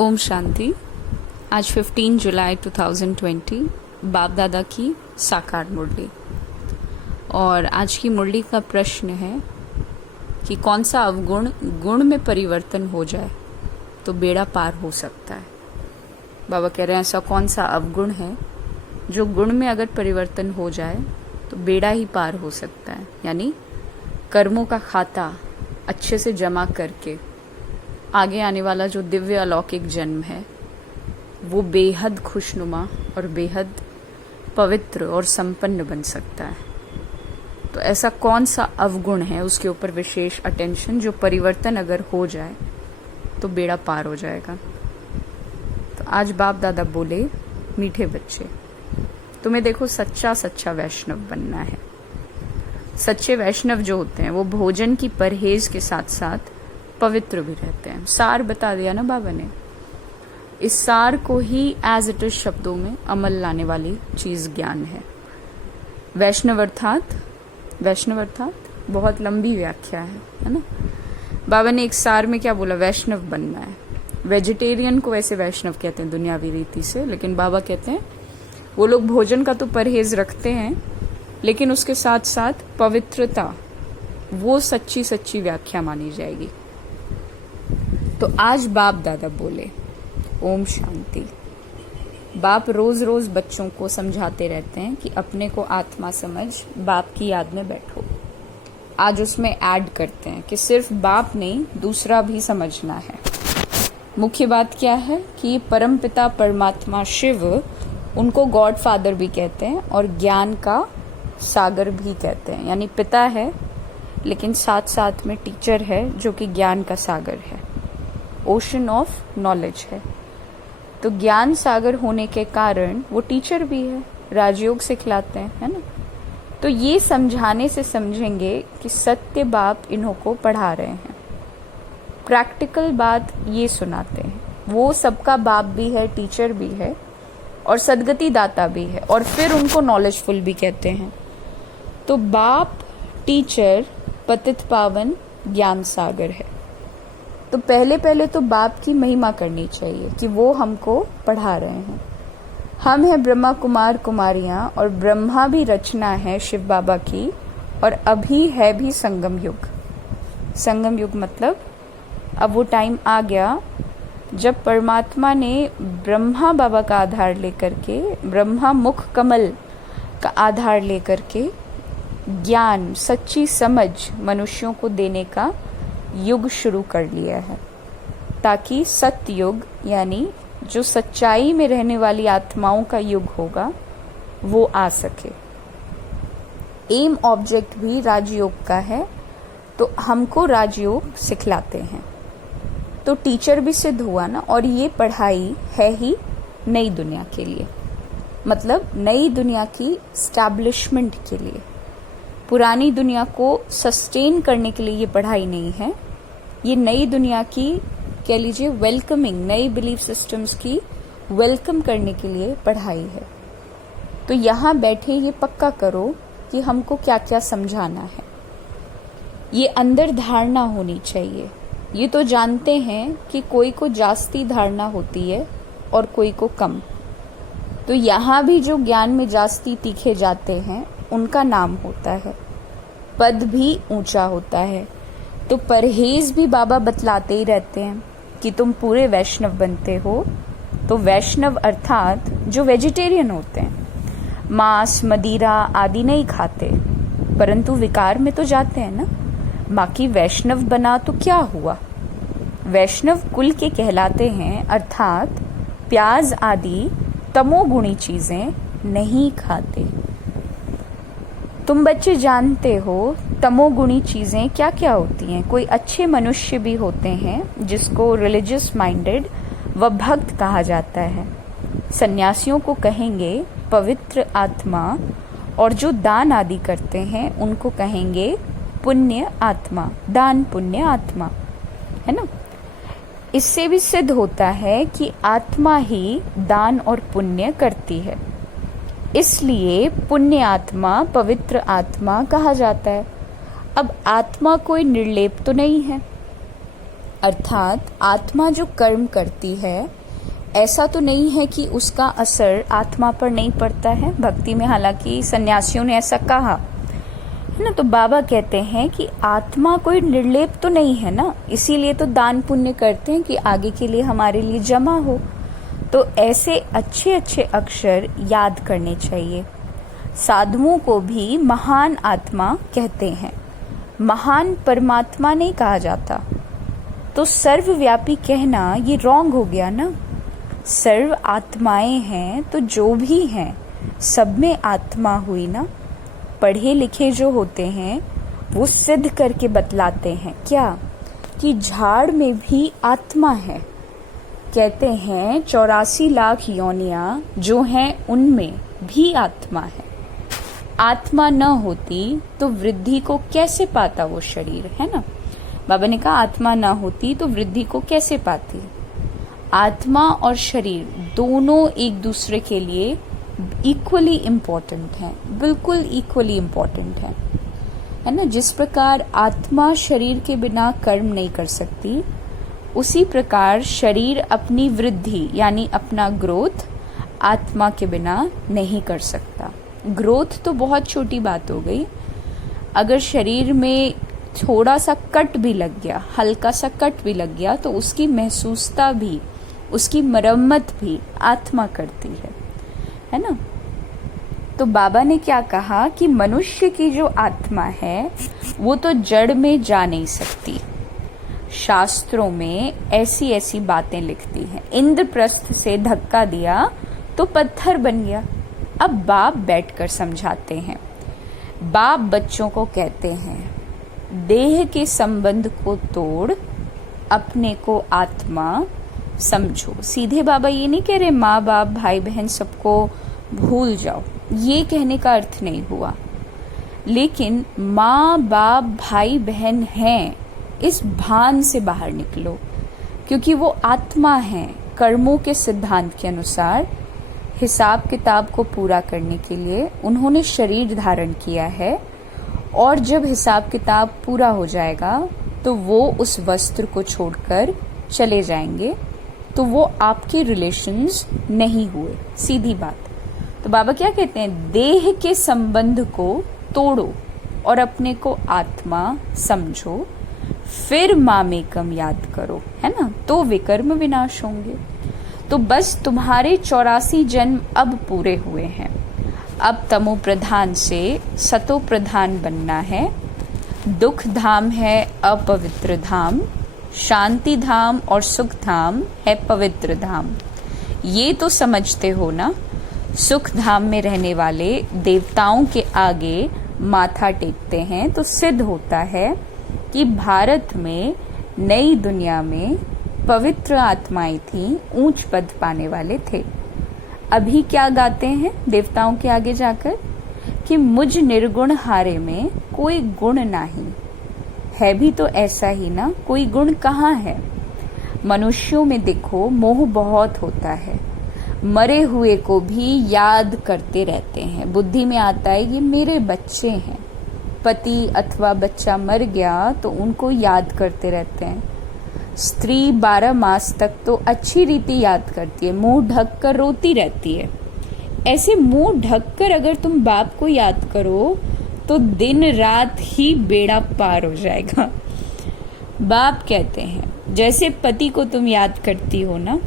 ओम शांति। आज 15 जुलाई 2020 बाप दादा की साकार मुरली। और आज की मुरली का प्रश्न है कि कौन सा अवगुण गुण में परिवर्तन हो जाए तो बेड़ा पार हो सकता है। बाबा कह रहे हैं ऐसा कौन सा अवगुण है जो गुण में अगर परिवर्तन हो जाए तो बेड़ा ही पार हो सकता है। यानी कर्मों का खाता अच्छे से जमा करके आगे आने वाला जो दिव्य अलौकिक जन्म है वो बेहद खुशनुमा और बेहद पवित्र और संपन्न बन सकता है। तो ऐसा कौन सा अवगुण है, उसके ऊपर विशेष अटेंशन, जो परिवर्तन अगर हो जाए तो बेड़ा पार हो जाएगा। तो आज बाप दादा बोले, मीठे बच्चे, तुम्हें देखो सच्चा सच्चा वैष्णव बनना है। सच्चे वैष्णव जो होते हैं वो भोजन की परहेज के साथ साथ पवित्र भी रहते हैं। सार बता दिया ना बाबा ने। इस सार को ही एज इट इज शब्दों में अमल लाने वाली चीज ज्ञान है। वैष्णव अर्थात बहुत लंबी व्याख्या है ना। बाबा ने एक सार में क्या बोला? वैष्णव बनना है। वेजिटेरियन को वैसे वैष्णव कहते हैं दुनियावी रीति से, लेकिन बाबा कहते हैं वो लोग भोजन का तो परहेज रखते हैं, लेकिन उसके साथ साथ पवित्रता, वो सच्ची सच्ची व्याख्या मानी जाएगी। तो आज बाप दादा बोले, ओम शांति। बाप रोज रोज बच्चों को समझाते रहते हैं कि अपने को आत्मा समझ बाप की याद में बैठो। आज उसमें ऐड करते हैं कि सिर्फ बाप नहीं, दूसरा भी समझना है। मुख्य बात क्या है कि परम पिता परमात्मा शिव, उनको गॉड फादर भी कहते हैं और ज्ञान का सागर भी कहते हैं। यानी पिता है लेकिन साथ साथ में टीचर है जो कि ज्ञान का सागर है, ओशन ऑफ नॉलेज है। तो ज्ञान सागर होने के कारण वो टीचर भी है, राजयोग सिखलाते हैं, है ना। तो ये समझाने से समझेंगे कि सत्य बाप इन्हों को पढ़ा रहे हैं। प्रैक्टिकल बात ये सुनाते हैं। वो सबका बाप भी है, टीचर भी है और सदगति दाता भी है, और फिर उनको नॉलेजफुल भी कहते हैं। तो बाप, टीचर, पतित पावन, ज्ञान सागर है। तो पहले तो बाप की महिमा करनी चाहिए कि वो हमको पढ़ा रहे हैं। हम हैं ब्रह्मा कुमार कुमारियां, और ब्रह्मा भी रचना है शिव बाबा की, और अभी है भी संगम युग। संगम युग मतलब अब वो टाइम आ गया जब परमात्मा ने ब्रह्मा बाबा का आधार लेकर के, ब्रह्मा मुख कमल का आधार लेकर के ज्ञान, सच्ची समझ मनुष्यों को देने का युग शुरू कर लिया है, ताकि सत्य युग यानी जो सच्चाई में रहने वाली आत्माओं का युग होगा वो आ सके। एम ऑब्जेक्ट भी राजयोग का है, तो हमको राजयोग सिखलाते हैं। तो टीचर भी सिद्ध हुआ ना। और ये पढ़ाई है ही नई दुनिया के लिए, मतलब नई दुनिया की स्टैब्लिशमेंट के लिए। पुरानी दुनिया को सस्टेन करने के लिए ये पढ़ाई नहीं है। ये नई दुनिया की, कह लीजिए, वेलकमिंग, नई बिलीफ सिस्टम्स की वेलकम करने के लिए पढ़ाई है। तो यहाँ बैठे ये पक्का करो कि हमको क्या क्या समझाना है। ये अंदर धारणा होनी चाहिए। ये तो जानते हैं कि कोई को जास्ती धारणा होती है और कोई को कम। तो यहाँ भी जो ज्ञान में जास्ती तीखे जाते हैं उनका नाम होता है, पद भी ऊंचा होता है। तो परहेज भी बाबा बतलाते ही रहते हैं कि तुम पूरे वैष्णव बनते हो। तो वैष्णव अर्थात जो वेजिटेरियन होते हैं, मांस मदिरा आदि नहीं खाते, परंतु विकार में तो जाते हैं ना। बाकी वैष्णव बना तो क्या हुआ? वैष्णव कुल के कहलाते हैं, अर्थात प्याज आदि तमोगुणी चीजें नहीं खाते। तुम बच्चे जानते हो तमोगुणी चीजें क्या क्या होती हैं। कोई अच्छे मनुष्य भी होते हैं जिसको रिलीजियस माइंडेड व भक्त कहा जाता है। सन्यासियों को कहेंगे पवित्र आत्मा, और जो दान आदि करते हैं उनको कहेंगे पुण्य आत्मा, दान पुण्य आत्मा, है ना। इससे भी सिद्ध होता है कि आत्मा ही दान और पुण्य करती है, इसलिए पुण्य आत्मा, पवित्र आत्मा कहा जाता है। अब आत्मा कोई निर्लेप तो नहीं है। अर्थात आत्मा जो कर्म करती है, ऐसा तो नहीं है कि उसका असर आत्मा पर नहीं पड़ता है। भक्ति में हालांकि सन्यासियों ने ऐसा कहा है ना, तो बाबा कहते हैं कि आत्मा कोई निर्लेप तो नहीं है ना, इसीलिए तो दान पुण्य करते हैं कि आगे के लिए हमारे लिए जमा हो। तो ऐसे अच्छे अच्छे अक्षर याद करने चाहिए। साधुओं को भी महान आत्मा कहते हैं, महान परमात्मा नहीं कहा जाता। तो सर्वव्यापी कहना ये रॉन्ग हो गया ना। सर्व आत्माएं हैं तो जो भी हैं सब में आत्मा हुई ना। पढ़े लिखे जो होते हैं वो सिद्ध करके बतलाते हैं क्या, कि झाड़ में भी आत्मा है। कहते हैं 84 लाख योनियां जो हैं उनमें भी आत्मा है। आत्मा न होती तो वृद्धि को कैसे पाता वो शरीर, है ना। बाबा ने कहा आत्मा न होती तो वृद्धि को कैसे पाती। आत्मा और शरीर दोनों एक दूसरे के लिए इक्वली इम्पोर्टेंट है, बिल्कुल इक्वली इम्पोर्टेंट है ना। जिस प्रकार आत्मा शरीर के बिना कर्म नहीं कर सकती, उसी प्रकार शरीर अपनी वृद्धि यानी अपना ग्रोथ आत्मा के बिना नहीं कर सकता। ग्रोथ तो बहुत छोटी बात हो गई, अगर शरीर में थोड़ा सा कट भी लग गया, हल्का सा कट भी लग गया, तो उसकी महसूसता भी, उसकी मरम्मत भी आत्मा करती है ना। तो बाबा ने क्या कहा कि मनुष्य की जो आत्मा है वो तो जड़ में जा नहीं सकती। शास्त्रों में ऐसी ऐसी बातें लिखती हैं, इंद्रप्रस्थ से धक्का दिया तो पत्थर बन गया। अब बाप बैठकर समझाते हैं। बाप बच्चों को कहते हैं देह के संबंध को तोड़ अपने को आत्मा समझो। सीधे बाबा ये नहीं कह रहे माँ बाप भाई बहन सबको भूल जाओ, ये कहने का अर्थ नहीं हुआ। लेकिन माँ बाप भाई बहन हैं इस भान से बाहर निकलो, क्योंकि वो आत्मा है। कर्मों के सिद्धांत के अनुसार हिसाब किताब को पूरा करने के लिए उन्होंने शरीर धारण किया है, और जब हिसाब किताब पूरा हो जाएगा तो वो उस वस्त्र को छोड़कर चले जाएंगे, तो वो आपके रिलेशंस नहीं हुए, सीधी बात। तो बाबा क्या कहते हैं, देह के संबंध को तोड़ो और अपने को आत्मा समझो, फिर मामेकम याद करो, है ना, तो विकर्म विनाश होंगे। तो बस तुम्हारे 84 जन्म अब पूरे हुए हैं। अब तमो प्रधान से सतो प्रधान बनना है। दुख धाम है अपवित्र धाम, शांति धाम और सुख धाम है पवित्र धाम। ये तो समझते हो ना। सुख धाम में रहने वाले देवताओं के आगे माथा टेकते हैं तो सिद्ध होता है कि भारत में नई दुनिया में पवित्र आत्माएं थी, ऊंच पद पाने वाले थे। अभी क्या गाते हैं देवताओं के आगे जाकर कि मुझ निर्गुण हारे में कोई गुण नहीं है। भी तो ऐसा ही ना, कोई गुण कहाँ है। मनुष्यों में देखो मोह बहुत होता है, मरे हुए को भी याद करते रहते हैं। बुद्धि में आता है ये मेरे बच्चे हैं, पति अथवा बच्चा मर गया तो उनको याद करते रहते हैं। स्त्री 12 मास तक तो अच्छी रीति याद करती है, मुंह ढक कर रोती रहती है। ऐसे मुंह ढक कर अगर तुम बाप को याद करो तो दिन रात ही बेड़ा पार हो जाएगा। बाप कहते हैं जैसे पति को तुम याद करती हो ना,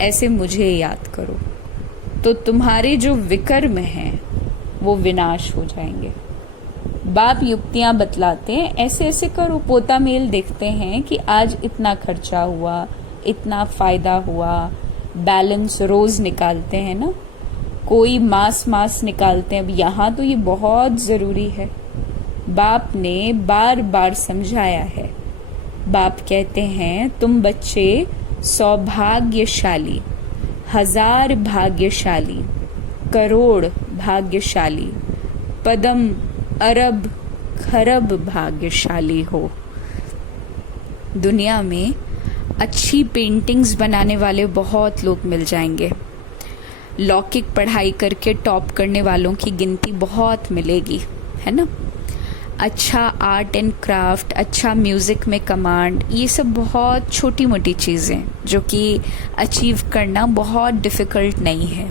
ऐसे मुझे याद करो, तो तुम्हारे जो विकर्म हैं वो विनाश हो जाएंगे। बाप युक्तियां बतलाते हैं, ऐसे ऐसे करो। पोता मेल देखते हैं कि आज इतना खर्चा हुआ, इतना फायदा हुआ, बैलेंस रोज निकालते हैं ना, कोई मास निकालते हैं। अब यहाँ तो ये बहुत जरूरी है। बाप ने बार बार समझाया है। बाप कहते हैं तुम बच्चे सौभाग्यशाली, 1000 भाग्यशाली, करोड़ भाग्यशाली, पदम अरब खरब भाग्यशाली हो। दुनिया में अच्छी पेंटिंग्स बनाने वाले बहुत लोग मिल जाएंगे, लौकिक पढ़ाई करके टॉप करने वालों की गिनती बहुत मिलेगी, है ना। अच्छा आर्ट एंड क्राफ्ट, अच्छा म्यूज़िक में कमांड, ये सब बहुत छोटी मोटी चीज़ें जो कि अचीव करना बहुत डिफ़िकल्ट नहीं है।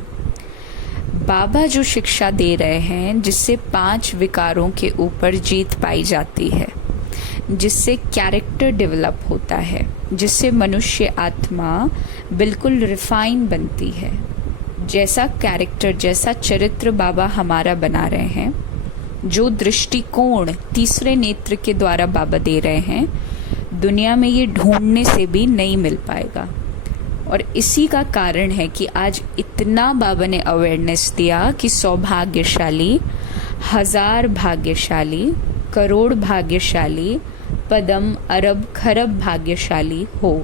बाबा जो शिक्षा दे रहे हैं, जिससे 5 विकारों के ऊपर जीत पाई जाती है, जिससे कैरेक्टर डेवलप होता है, जिससे मनुष्य आत्मा बिल्कुल रिफाइन बनती है, जैसा कैरेक्टर, जैसा चरित्र बाबा हमारा बना रहे हैं, जो दृष्टिकोण तीसरे नेत्र के द्वारा बाबा दे रहे हैं, दुनिया में ये ढूंढने से भी नहीं मिल पाएगा। और इसी का कारण है कि आज इतना बाबा ने अवेयरनेस दिया कि 100 भाग्यशाली, 1000 भाग्यशाली, करोड़ भाग्यशाली, पदम अरब खरब भाग्यशाली हो।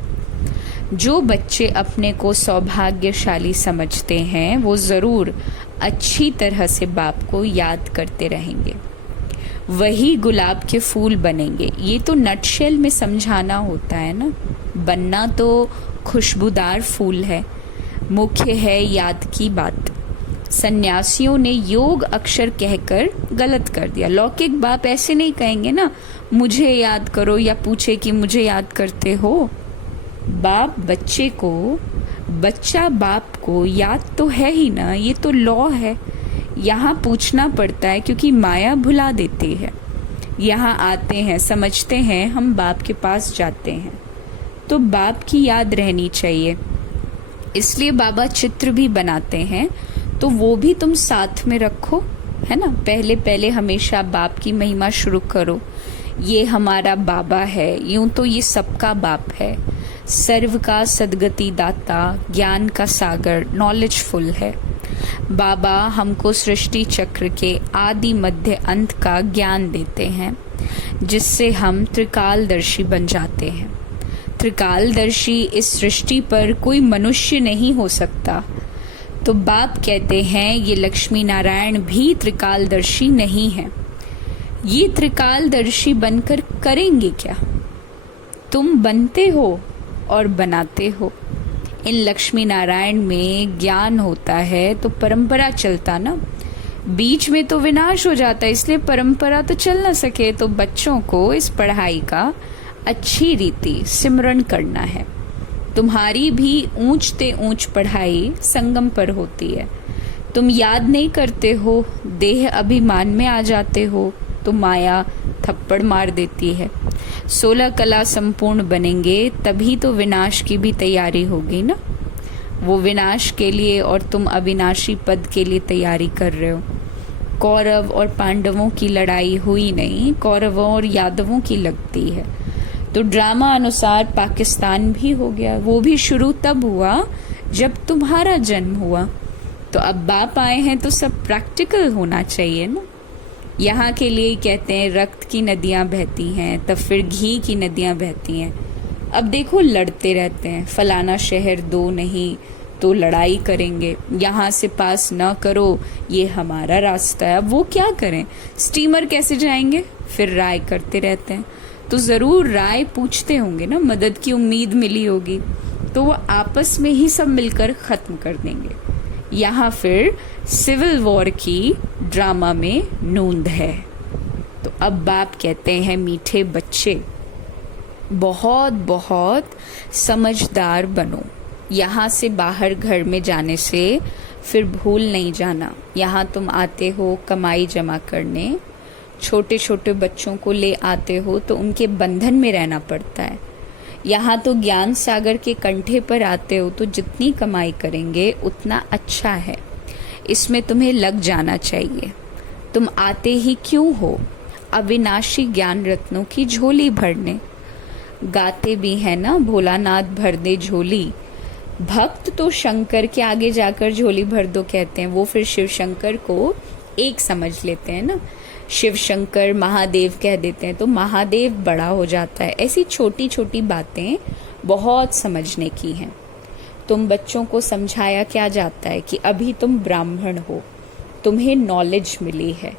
जो बच्चे अपने को सौभाग्यशाली समझते हैं वो ज़रूर अच्छी तरह से बाप को याद करते रहेंगे, वही गुलाब के फूल बनेंगे। ये तो नटशेल में समझाना होता है ना। बनना तो खुशबूदार फूल है, मुख्य है याद की बात। सन्यासियों ने योग अक्षर कहकर गलत कर दिया। लौकिक बाप ऐसे नहीं कहेंगे ना, मुझे याद करो, या पूछे कि मुझे याद करते हो। बाप बच्चे को, बच्चा बाप को याद तो है ही ना, ये तो लॉ है। यहाँ पूछना पड़ता है क्योंकि माया भुला देती है। यहाँ आते हैं, समझते हैं, हम बाप के पास जाते हैं, तो बाप की याद रहनी चाहिए। इसलिए बाबा चित्र भी बनाते हैं, तो वो भी तुम साथ में रखो, है ना। पहले पहले हमेशा बाप की महिमा शुरू करो। ये हमारा बाबा है, यूं तो ये सबका बाप है, सर्व का सदगति दाता, ज्ञान का सागर, नॉलेजफुल है। बाबा हमको सृष्टि चक्र के आदि मध्य अंत का ज्ञान देते हैं, जिससे हम त्रिकालदर्शी बन जाते हैं। त्रिकालदर्शी इस सृष्टि पर कोई मनुष्य नहीं हो सकता। तो बाप कहते हैं ये लक्ष्मी नारायण भी त्रिकालदर्शी नहीं है। ये त्रिकालदर्शी बनकर करेंगे क्या? तुम बनते हो और बनाते हो। इन लक्ष्मी नारायण में ज्ञान होता है तो परंपरा चलता ना, बीच में तो विनाश हो जाता है, इसलिए परंपरा तो चल ना सके। तो बच्चों को इस पढ़ाई का अच्छी रीति सिमरण करना है। तुम्हारी भी ऊंचते ऊंच पढ़ाई संगम पर होती है। तुम याद नहीं करते हो, देह अभिमान में आ जाते हो, तो माया थप्पड़ मार देती है। 16 कला संपूर्ण बनेंगे तभी तो विनाश की भी तैयारी होगी ना। वो विनाश के लिए और तुम अविनाशी पद के लिए तैयारी कर रहे हो। कौरव और पांडवों की लड़ाई हुई नहीं, कौरवों और यादवों की लगती है। तो ड्रामा अनुसार पाकिस्तान भी हो गया। वो भी शुरू तब हुआ जब तुम्हारा जन्म हुआ। तो अब बाप आए हैं तो सब प्रैक्टिकल होना चाहिए ना। यहाँ के लिए कहते हैं रक्त की नदियाँ बहती हैं, तब फिर घी की नदियाँ बहती हैं। अब देखो लड़ते रहते हैं, फलाना शहर दो नहीं तो लड़ाई करेंगे, यहाँ से पास ना करो, ये हमारा रास्ता है। अब वो क्या करें, स्टीमर कैसे जाएंगे? फिर राय करते रहते हैं। तो ज़रूर राय पूछते होंगे ना, मदद की उम्मीद मिली होगी, तो वो आपस में ही सब मिलकर ख़त्म कर देंगे। यहाँ फिर सिविल वॉर की ड्रामा में नूंद है। तो अब बाप कहते हैं मीठे बच्चे, बहुत बहुत समझदार बनो। यहाँ से बाहर घर में जाने से फिर भूल नहीं जाना। यहाँ तुम आते हो कमाई जमा करने, छोटे छोटे बच्चों को ले आते हो तो उनके बंधन में रहना पड़ता है। यहाँ तो ज्ञान सागर के कंठे पर आते हो तो जितनी कमाई करेंगे उतना अच्छा है, इसमें तुम्हें लग जाना चाहिए। तुम आते ही क्यों हो? अविनाशी ज्ञान रत्नों की झोली भरने। गाते भी है ना, भोलानाथ भर दे झोली। भक्त तो शंकर के आगे जाकर झोली भर दो कहते हैं, वो फिर शिव शंकर को एक समझ लेते हैं ना। शिव शंकर महादेव कह देते हैं तो महादेव बड़ा हो जाता है। ऐसी छोटी छोटी बातें बहुत समझने की हैं। तुम बच्चों को समझाया क्या जाता है कि अभी तुम ब्राह्मण हो, तुम्हें नॉलेज मिली है,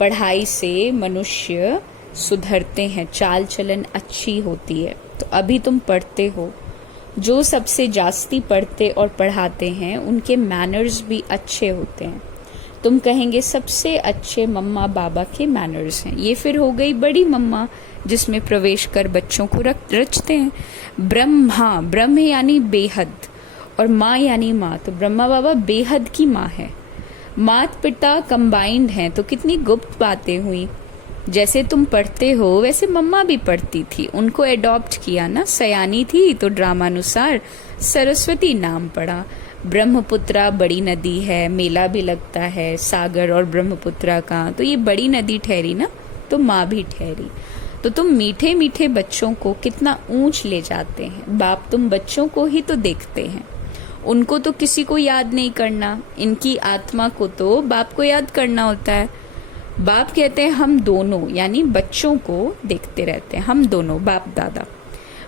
पढ़ाई से मनुष्य सुधरते हैं, चाल चलन अच्छी होती है। तो अभी तुम पढ़ते हो, जो सबसे जास्ती पढ़ते और पढ़ाते हैं उनके मैनर्स भी अच्छे होते हैं। तुम कहेंगे सबसे अच्छे मम्मा बाबा के मैनर्स हैं। ये फिर हो गई बड़ी मम्मा, जिसमें प्रवेश कर बच्चों को रचते हैं। ब्रह्मा, ब्रह्म यानी बेहद, और माँ यानी माँ, तो ब्रह्मा बाबा बेहद की माँ है। माता पिता कंबाइंड हैं, तो कितनी गुप्त बातें हुई। जैसे तुम पढ़ते हो वैसे मम्मा भी पढ़ती थी, उनको एडॉप्ट किया ना। सयानी थी तो ड्रामानुसार सरस्वती नाम पड़ा। ब्रह्मपुत्रा बड़ी नदी है, मेला भी लगता है सागर और ब्रह्मपुत्रा का, तो ये बड़ी नदी ठहरी ना, तो माँ भी ठहरी। तो तुम मीठे मीठे बच्चों को कितना ऊंच ले जाते हैं। बाप तुम बच्चों को ही तो देखते हैं, उनको तो किसी को याद नहीं करना। इनकी आत्मा को तो बाप को याद करना होता है। बाप कहते हैं हम दोनों, यानी बच्चों को देखते रहते हैं, हम दोनों बाप दादा।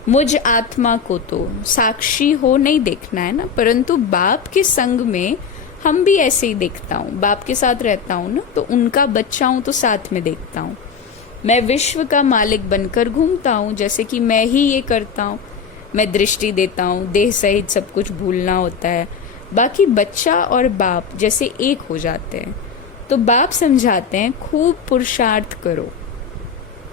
मुझ आत्मा को तो साक्षी हो नहीं देखना है ना, परंतु बाप के संग में हम भी ऐसे ही देखता हूँ। बाप के साथ रहता हूँ ना, तो उनका बच्चा हूँ तो साथ में देखता हूँ। मैं विश्व का मालिक बनकर घूमता हूँ, जैसे कि मैं ही ये करता हूँ। मैं दृष्टि देता हूँ, देह सहित सब कुछ भूलना होता है। बाकी बच्चा और बाप जैसे एक हो जाते हैं। तो बाप समझाते हैं खूब पुरुषार्थ करो,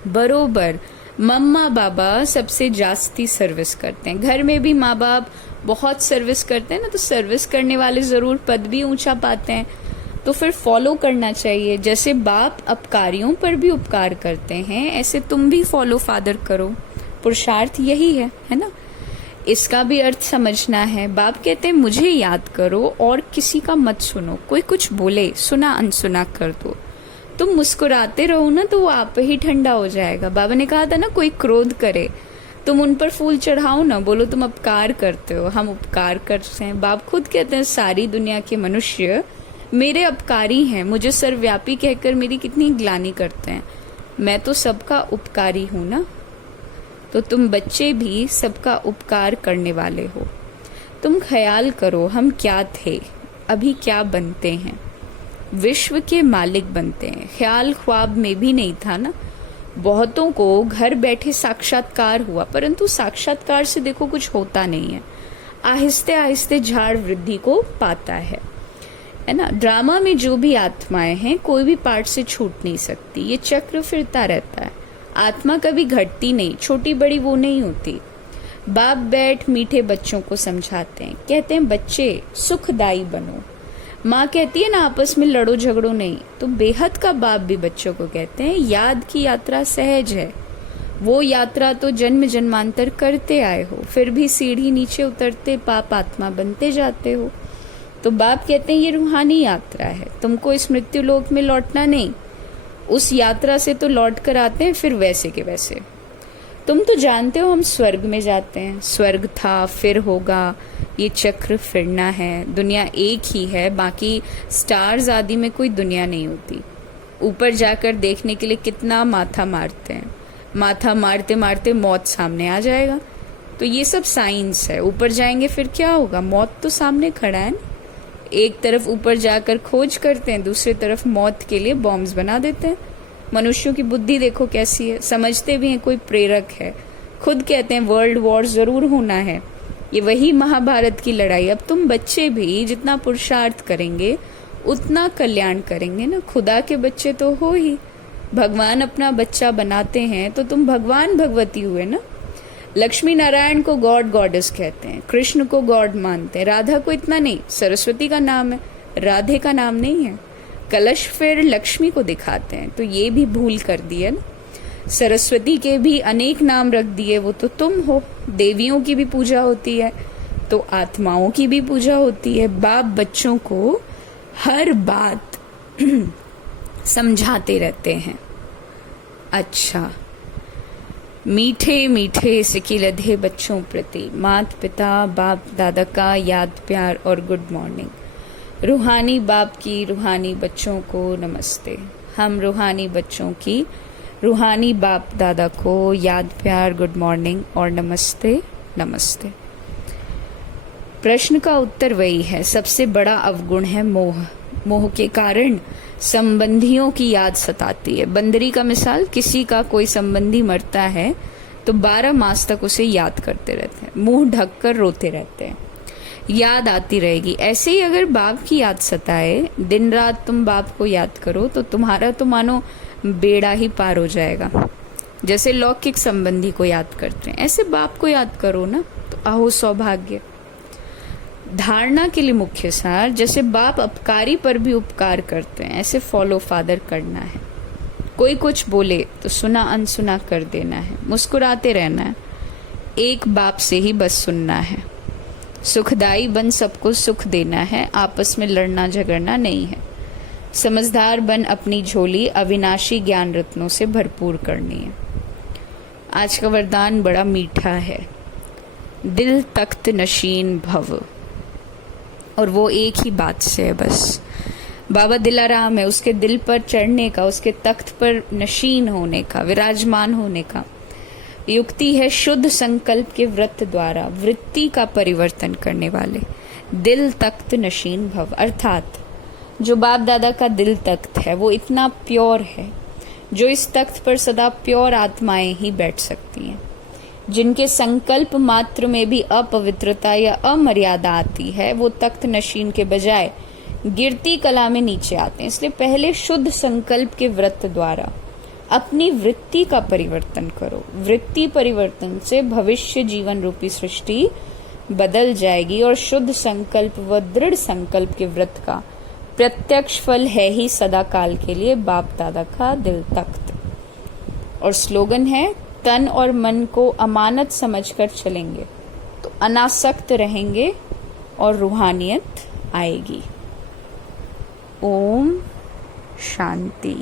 बरोबर। मम्मा बाबा सबसे जास्ती सर्विस करते हैं। घर में भी माँ बाप बहुत सर्विस करते हैं ना, तो सर्विस करने वाले जरूर पद भी ऊंचा पाते हैं। तो फिर फॉलो करना चाहिए। जैसे बाप अपकारियों पर भी उपकार करते हैं, ऐसे तुम भी फॉलो फादर करो। पुरुषार्थ यही है ना। इसका भी अर्थ समझना है। बाप कहते हैं मुझे याद करो और किसी का मत सुनो। कोई कुछ बोले, सुना अनसुना कर दो। तुम मुस्कुराते रहो ना, तो वो आप ही ठंडा हो जाएगा। बाबा ने कहा था ना, कोई क्रोध करे तुम उन पर फूल चढ़ाओ ना, बोलो तुम उपकार करते हो, हम उपकार करते हैं। बाप खुद कहते हैं सारी दुनिया के मनुष्य मेरे उपकारी हैं। मुझे सर्वव्यापी कहकर मेरी कितनी ग्लानि करते हैं। मैं तो सबका उपकारी हूं ना। तो तुम बच्चे भी सबका उपकार करने वाले हो। तुम ख्याल करो हम क्या थे, अभी क्या बनते हैं। विश्व के मालिक बनते हैं। ख्याल ख्वाब में भी नहीं था ना। बहुतों को घर बैठे साक्षात्कार हुआ, परंतु साक्षात्कार से देखो कुछ होता नहीं है। आहिस्ते आहिस्ते झाड़ वृद्धि को पाता है ना। ड्रामा में जो भी आत्माएं हैं, कोई भी पार्ट से छूट नहीं सकती। ये चक्र फिरता रहता है। आत्मा कभी घटती नहीं, छोटी बड़ी वो नहीं होती। बाप बैठ मीठे बच्चों को समझाते हैं, कहते हैं बच्चे सुखदाई बनो। माँ कहती है ना आपस में लड़ो झगड़ो नहीं, तो बेहद का बाप भी बच्चों को कहते हैं याद की यात्रा सहज है। वो यात्रा तो जन्म जन्मांतर करते आए हो, फिर भी सीढ़ी नीचे उतरते पाप आत्मा बनते जाते हो। तो बाप कहते हैं ये रूहानी यात्रा है, तुमको इस मृत्यु लोक में लौटना नहीं। उस यात्रा से तो लौट कर आते हैं फिर वैसे के वैसे। तुम तो जानते हो हम स्वर्ग में जाते हैं। स्वर्ग था फिर होगा, ये चक्र फिरना है। दुनिया एक ही है, बाकी स्टार्स आदि में कोई दुनिया नहीं होती। ऊपर जाकर देखने के लिए कितना माथा मारते हैं, माथा मारते मारते मौत सामने आ जाएगा। तो ये सब साइंस है। ऊपर जाएंगे फिर क्या होगा, मौत तो सामने खड़ा है ना। एक तरफ ऊपर जाकर खोज करते हैं, दूसरी तरफ मौत के लिए बॉम्ब्स बना देते हैं। मनुष्यों की बुद्धि देखो कैसी है, समझते भी हैं कोई प्रेरक है। खुद कहते हैं वर्ल्ड वॉर जरूर होना है। ये वही महाभारत की लड़ाई। अब तुम बच्चे भी जितना पुरुषार्थ करेंगे उतना कल्याण करेंगे ना। खुदा के बच्चे तो हो ही, भगवान अपना बच्चा बनाते हैं, तो तुम भगवान भगवती हुए ना। लक्ष्मी नारायण को गॉड गॉडेस कहते हैं, कृष्ण को गॉड मानते हैं, राधा को इतना नहीं। सरस्वती का नाम है, राधे का नाम नहीं है। कलश फिर लक्ष्मी को दिखाते हैं, तो ये भी भूल कर दी है ना। सरस्वती के भी अनेक नाम रख दिए, वो तो तुम हो। देवियों की भी पूजा होती है, तो आत्माओं की भी पूजा होती है। बाप बच्चों को हर बात समझाते रहते हैं। अच्छा, मीठे मीठे सिकी लधे बच्चों प्रति माता पिता बाप दादा का याद प्यार और गुड मॉर्निंग। रूहानी बाप की रूहानी बच्चों को नमस्ते। हम रूहानी बच्चों की रूहानी बाप दादा को याद प्यार गुड मॉर्निंग और नमस्ते नमस्ते। प्रश्न का उत्तर वही है, सबसे बड़ा अवगुण है मोह। मोह के कारण संबंधियों की याद सताती है। बंदरी का मिसाल, किसी का कोई संबंधी मरता है तो 12 मास तक उसे याद करते रहते हैं, मुंह ढककर रोते रहते हैं। याद आती रहेगी। ऐसे ही अगर बाप की याद सताए, दिन रात तुम बाप को याद करो, तो तुम्हारा तो मानो बेड़ा ही पार हो जाएगा। जैसे लौकिक संबंधी को याद करते हैं, ऐसे बाप को याद करो ना, तो आहो सौभाग्य। धारणा के लिए मुख्य सार, जैसे बाप अपकारी पर भी उपकार करते हैं, ऐसे फॉलो फादर करना है। कोई कुछ बोले तो सुना अनसुना कर देना है, मुस्कुराते रहना है, एक बाप से ही बस सुनना है। सुखदाई बन सबको सुख देना है, आपस में लड़ना झगड़ना नहीं है। समझदार बन अपनी झोली अविनाशी ज्ञान रत्नों से भरपूर करनी है। आज का वरदान बड़ा मीठा है, दिल तख्त नशीन भव, और वो एक ही बात से है बस। बाबा दिलाराम है, उसके दिल पर चढ़ने का, उसके तख्त पर नशीन होने का, विराजमान होने का युक्ति है शुद्ध संकल्प के व्रत द्वारा वृत्ति का परिवर्तन करने वाले। दिल तख्त नशीन भव, अर्थात जो बाप दादा का दिल तख्त है वो इतना प्योर है, जो इस तख्त पर सदा प्योर आत्माएं ही बैठ सकती हैं, जिनके संकल्प मात्र में भी अपवित्रता या अमर्यादा आती है, वो तख्त नशीन के बजाय गिरती कला में नीचे आते हैं। इसलिए पहले शुद्ध संकल्प के व्रत द्वारा अपनी वृत्ति का परिवर्तन करो। वृत्ति परिवर्तन से भविष्य जीवन रूपी सृष्टि बदल जाएगी, और शुद्ध संकल्प व दृढ़ संकल्प के व्रत का प्रत्यक्ष फल है ही सदा काल के लिए बाप दादा का दिल तख्त। और स्लोगन है, तन और मन को अमानत समझकर चलेंगे तो अनासक्त रहेंगे और रूहानियत आएगी। ओम शांति।